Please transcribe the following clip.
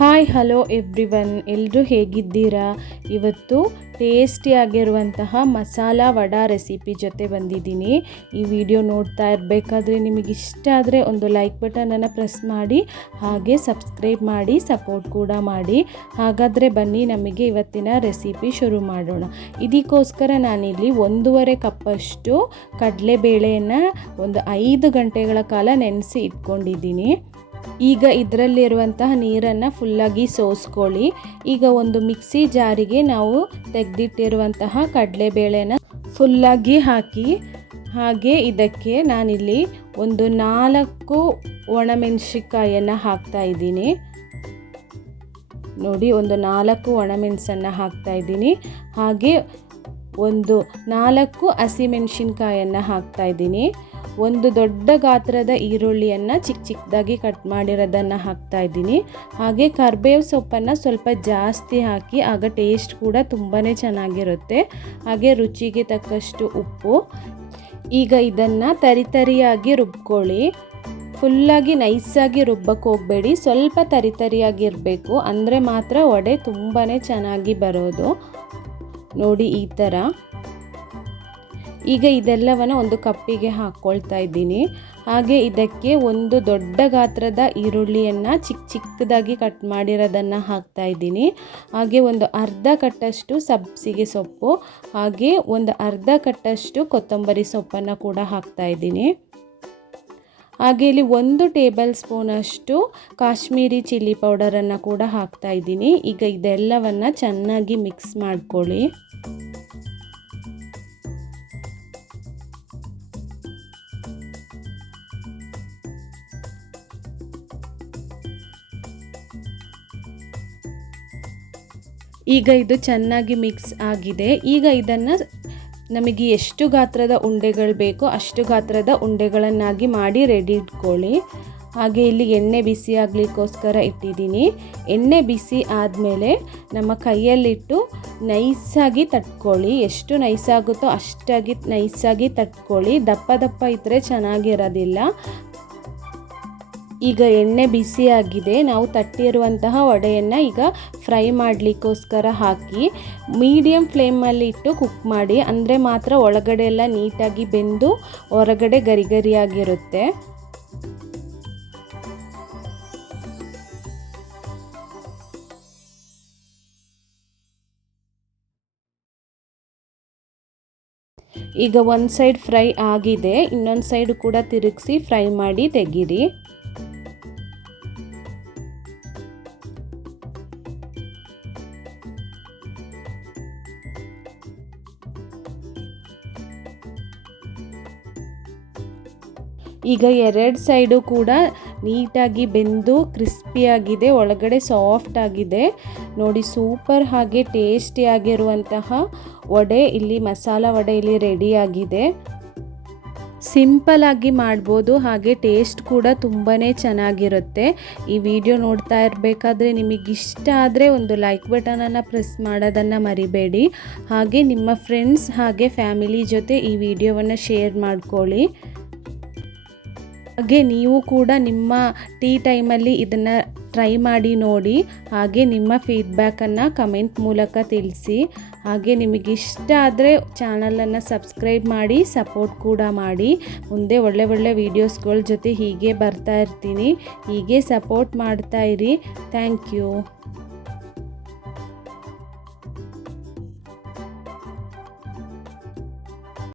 Hi, hello every one ಎಲ್ಲರೂ ಹೇಗಿದ್ದೀರಾ? ಇವತ್ತು ಟೇಸ್ಟಿಯಾಗಿರುವಂತಹ ಮಸಾಲ ವಡಾ ರೆಸಿಪಿ ಜೊತೆ ಬಂದಿದ್ದೀನಿ. ಈ ವಿಡಿಯೋ ನೋಡ್ತಾ ಇರಬೇಕಾದ್ರೆ ನಿಮಗೆ ಇಷ್ಟ ಆದರೆ ಒಂದು ಲೈಕ್ ಬಟನನ್ನು ಪ್ರೆಸ್ ಮಾಡಿ, ಹಾಗೆ ಸಬ್ಸ್ಕ್ರೈಬ್ ಮಾಡಿ, ಸಪೋರ್ಟ್ ಕೂಡ ಮಾಡಿ. ಹಾಗಾದರೆ ಬನ್ನಿ, ನಮಗೆ ಇವತ್ತಿನ ರೆಸಿಪಿ ಶುರು ಮಾಡೋಣ. ಇದಕ್ಕೋಸ್ಕರ ನಾನಿಲ್ಲಿ ಒಂದೂವರೆ ಕಪ್ಪಷ್ಟು ಕಡಲೆಬೇಳೆಯನ್ನು ಒಂದು ಐದು ಗಂಟೆಗಳ ಕಾಲ ನೆನೆಸಿ ಇಟ್ಕೊಂಡಿದ್ದೀನಿ. ಈಗ ಇದರಲ್ಲಿರುವಂತಹ ನೀರನ್ನು ಫುಲ್ಲಾಗಿ ಸೋಸ್ಕೊಳ್ಳಿ. ಈಗ ಒಂದು ಮಿಕ್ಸಿ ಜಾರಿಗೆ ನಾವು ತೆಗೆದಿಟ್ಟಿರುವಂತಹ ಕಡಲೆಬೇಳೆನ ಫುಲ್ಲಾಗಿ ಹಾಕಿ, ಹಾಗೆ ಇದಕ್ಕೆ ನಾನಿಲ್ಲಿ ಒಂದು ನಾಲ್ಕು ಒಣಮೆಣಸಿಕಾಯನ್ನು ಹಾಕ್ತಾ ಇದ್ದೀನಿ. ನೋಡಿ, ಒಂದು ನಾಲ್ಕು ಒಣಮೆಣಸನ್ನು ಹಾಕ್ತಾ ಇದ್ದೀನಿ. ಹಾಗೆ ಒಂದು ನಾಲ್ಕು ಹಸಿಮೆಣಸಿನ್ಕಾಯನ್ನು ಹಾಕ್ತಾ ಇದ್ದೀನಿ. ಒಂದು ದೊಡ್ಡ ಗಾತ್ರದ ಈರುಳ್ಳಿಯನ್ನು ಚಿಕ್ಕ ಚಿಕ್ಕದಾಗಿ ಕಟ್ ಮಾಡಿರೋದನ್ನು ಹಾಕ್ತಾ ಇದ್ದೀನಿ. ಹಾಗೆ ಕರ್ಬೇವು ಸೊಪ್ಪನ್ನು ಸ್ವಲ್ಪ ಜಾಸ್ತಿ ಹಾಕಿ ಆಗ ಟೇಸ್ಟ್ ಕೂಡ ತುಂಬಾ ಚೆನ್ನಾಗಿರುತ್ತೆ. ಹಾಗೆ ರುಚಿಗೆ ತಕ್ಕಷ್ಟು ಉಪ್ಪು. ಈಗ ಇದನ್ನು ತರಿತರಿಯಾಗಿ ರುಬ್ಕೊಳ್ಳಿ. ಫುಲ್ಲಾಗಿ ನೈಸಾಗಿ ರುಬ್ಬಕ್ಕೆ ಹೋಗಬೇಡಿ. ಸ್ವಲ್ಪ ತರಿತರಿಯಾಗಿರಬೇಕು ಅಂದರೆ ಮಾತ್ರ ವಡೆ ತುಂಬಾ ಚೆನ್ನಾಗಿ ಬರೋದು. ನೋಡಿ ಈ ಥರ ಈಗ ಇದೆಲ್ಲವನ್ನು ಒಂದು ಕಪ್ಪಿಗೆ ಹಾಕ್ಕೊಳ್ತಾ ಇದ್ದೀನಿ. ಹಾಗೆ ಇದಕ್ಕೆ ಒಂದು ದೊಡ್ಡ ಗಾತ್ರದ ಈರುಳ್ಳಿಯನ್ನು ಚಿಕ್ಕ ಚಿಕ್ಕದಾಗಿ ಕಟ್ ಮಾಡಿರೋದನ್ನು ಹಾಕ್ತಾ ಇದ್ದೀನಿ. ಹಾಗೆ ಒಂದು ಅರ್ಧ ಕಟ್ಟಷ್ಟು ಸಬ್ಸಿಗೆ ಸೊಪ್ಪು, ಹಾಗೆ ಒಂದು ಅರ್ಧ ಕಟ್ಟಷ್ಟು ಕೊತ್ತಂಬರಿ ಸೊಪ್ಪನ್ನು ಕೂಡ ಹಾಕ್ತಾ ಇದ್ದೀನಿ. ಹಾಗೆ ಇಲ್ಲಿ ಒಂದು ಟೇಬಲ್ ಸ್ಪೂನಷ್ಟು ಕಾಶ್ಮೀರಿ ಚಿಲ್ಲಿ ಪೌಡರನ್ನು ಕೂಡ ಹಾಕ್ತಾ ಇದ್ದೀನಿ. ಈಗ ಇದೆಲ್ಲವನ್ನು ಚೆನ್ನಾಗಿ ಮಿಕ್ಸ್ ಮಾಡ್ಕೊಳ್ಳಿ. ಈಗ ಇದು ಚೆನ್ನಾಗಿ ಮಿಕ್ಸ್ ಆಗಿದೆ. ಈಗ ಇದನ್ನು ನಮಗೆ ಎಷ್ಟು ಗಾತ್ರದ ಉಂಡೆಗಳು ಬೇಕೋ ಅಷ್ಟು ಗಾತ್ರದ ಉಂಡೆಗಳನ್ನಾಗಿ ಮಾಡಿ ರೆಡಿ ಇಟ್ಕೊಳ್ಳಿ. ಹಾಗೆ ಇಲ್ಲಿ ಎಣ್ಣೆ ಬಿಸಿ ಆಗಲಿಕ್ಕೋಸ್ಕರ ಇಟ್ಟಿದ್ದೀನಿ. ಎಣ್ಣೆ ಬಿಸಿ ಆದಮೇಲೆ ನಮ್ಮ ಕೈಯಲ್ಲಿಟ್ಟು ನೈಸಾಗಿ ತಟ್ಕೊಳ್ಳಿ. ಎಷ್ಟು ನೈಸಾಗುತ್ತೋ ಅಷ್ಟಾಗಿ ನೈಸಾಗಿ ತಟ್ಕೊಳ್ಳಿ. ದಪ್ಪ ದಪ್ಪ ಇದ್ದರೆ ಚೆನ್ನಾಗಿರೋದಿಲ್ಲ. ಈಗ ಎಣ್ಣೆ ಬಿಸಿಯಾಗಿದೆ ನಾವು ತಟ್ಟಿರುವಂತಹ ವಡೆಯನ್ನು ಈಗ ಫ್ರೈ ಮಾಡಲಿಕ್ಕೋಸ್ಕರ ಹಾಕಿ ಮೀಡಿಯಮ್ ಫ್ಲೇಮಲ್ಲಿ ಇಟ್ಟು ಕುಕ್ ಮಾಡಿ, ಅಂದರೆ ಮಾತ್ರ ಒಳಗಡೆ ಎಲ್ಲ ನೀಟಾಗಿ ಬೆಂದು ಹೊರಗಡೆ ಗರಿಗರಿಯಾಗಿರುತ್ತೆ. ಈಗ ಒಂದು ಸೈಡ್ ಫ್ರೈ ಆಗಿದೆ, ಇನ್ನೊಂದು ಸೈಡ್ ಕೂಡ ತಿರುಗಿಸಿ ಫ್ರೈ ಮಾಡಿ ತೆಗೀರಿ. ಈಗ ಎರಡು ಸೈಡು ಕೂಡ ನೀಟಾಗಿ ಬೆಂದು ಕ್ರಿಸ್ಪಿಯಾಗಿದೆ ಒಳಗಡೆ ಸಾಫ್ಟ್ ಆಗಿದೆ. ನೋಡಿ ಸೂಪರ್ ಹಾಗೆ ಟೇಸ್ಟಿಯಾಗಿರುವಂತಹ ವಡೆ ಇಲ್ಲಿ, ಮಸಾಲ ವಡೆ ಇಲ್ಲಿ ರೆಡಿಯಾಗಿದೆ ಸಿಂಪಲಾಗಿ ಮಾಡ್ಬೋದು, ಹಾಗೆ ಟೇಸ್ಟ್ ಕೂಡ ತುಂಬಾ ಚೆನ್ನಾಗಿರುತ್ತೆ. ಈ ವಿಡಿಯೋ ನೋಡ್ತಾ ಇರಬೇಕಾದ್ರೆ ನಿಮಗಿಷ್ಟ ಆದರೆ ಒಂದು ಲೈಕ್ ಬಟನನ್ನು ಪ್ರೆಸ್ ಮಾಡೋದನ್ನು ಮರಿಬೇಡಿ. ಹಾಗೆ ನಿಮ್ಮ ಫ್ರೆಂಡ್ಸ್ ಹಾಗೆ ಫ್ಯಾಮಿಲಿ ಜೊತೆ ಈ ವಿಡಿಯೋವನ್ನು ಶೇರ್ ಮಾಡ್ಕೊಳ್ಳಿ. ಹಾಗೆ ನೀವು ಕೂಡ ನಿಮ್ಮ ಟೀ ಟೈಮಲ್ಲಿ ಇದನ್ನು ಟ್ರೈ ಮಾಡಿ ನೋಡಿ, ಹಾಗೆ ನಿಮ್ಮ ಫೀಡ್ಬ್ಯಾಕನ್ನು ಕಮೆಂಟ್ ಮೂಲಕ ತಿಳಿಸಿ. ಹಾಗೆ ನಿಮಗಿಷ್ಟ ಆದರೆ ಚಾನಲನ್ನು ಸಬ್ಸ್ಕ್ರೈಬ್ ಮಾಡಿ ಸಪೋರ್ಟ್ ಕೂಡ ಮಾಡಿ. ಮುಂದೆ ಒಳ್ಳೆ ಒಳ್ಳೆ ವೀಡಿಯೋಸ್ಗಳ ಜೊತೆ ಹೀಗೆ ಬರ್ತಾ ಇರ್ತೀನಿ. ಹೀಗೆ ಸಪೋರ್ಟ್ ಮಾಡ್ತಾ ಇರಿ. Thank you